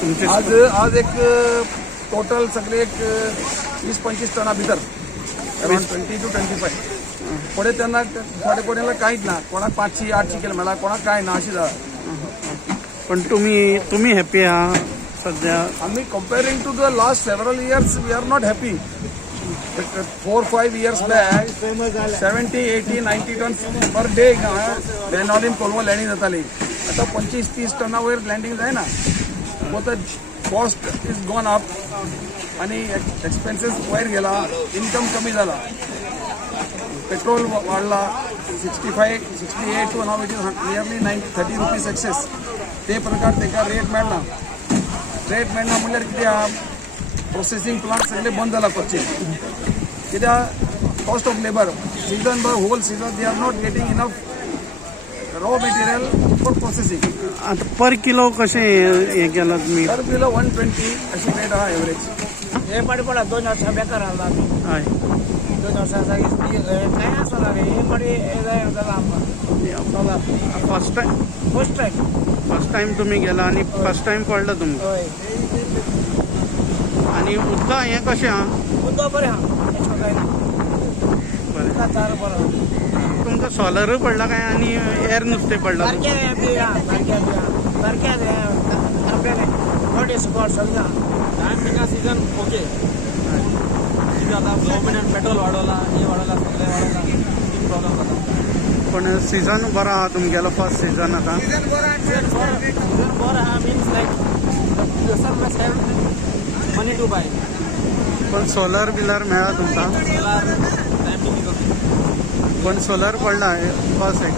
तुमचे आज आज एक टोटल सगळे एक 20-25 टना भितर अराउंड 20 to 25 पुढे त्यांना थोडे कोणाला काहीच ना कोणाक 500-800 किलो मेळ्ळा कोणाक काय ना अशी जाता. पण तुम्ही हॅपी आहा सध्या? आम्ही comparing to the last several years we are not happy. 4-5 years back 70-80-90 ton per day रेनॉलिन कोलवा लँडिंग जाताली. आता 25-30 टना वयर लँडिंग जायना. The cost is gone up आणि एक्सपेन्सेस वयर गेला, इन्कम कमी झाला, पेट्रोल वाढला 65-68 to now it is nearly 30 rupees excess. ते प्रकार तेका रेट मेळना म्हणल्यार कितें प्रोसेसिंग प्लांट सगळे बंद जाला करचे. कित्याक कॉस्ट ऑफ लेबर सीजन भर whole season they are not getting enough raw material for processing. आता पर किलो कशें हे केलां तुम्ही? पर किलो 120 अशी रेट आहा एवरेज. हे पडी पडा 2 वर्सां बेकार आला. हय 2 वर्सां काय आसला रे हे पडी जाला आमकां फर्स्ट टाइम तुम्ही गेला आणि फर्स्ट टाइम पडलं तुमकां. हय आणि उदका हें कशें आहा? उदक बरें आहा काय ना बरें. तार बरो तुमकां सोलरूय पडला काय आणि एअर नुस्तें पडला? सारकें नोटीस बोर्ड सगळं का सीझन ओके. आता गव्हर्नमेंट पेट्रोल वाढवला, हे वाढवला, सगळे वाढवला, खूप प्रॉब्लेम होता. पण सीझन बरो आहा तुमगेलो फर्स्ट सीझन आता? सीझन बरं हा means like sir save money to buy. पण सोलर बिलर मेळ्ळा तुमकां? टाइम टिकिंग होती. पण सोलर पडला फर्स्ट एक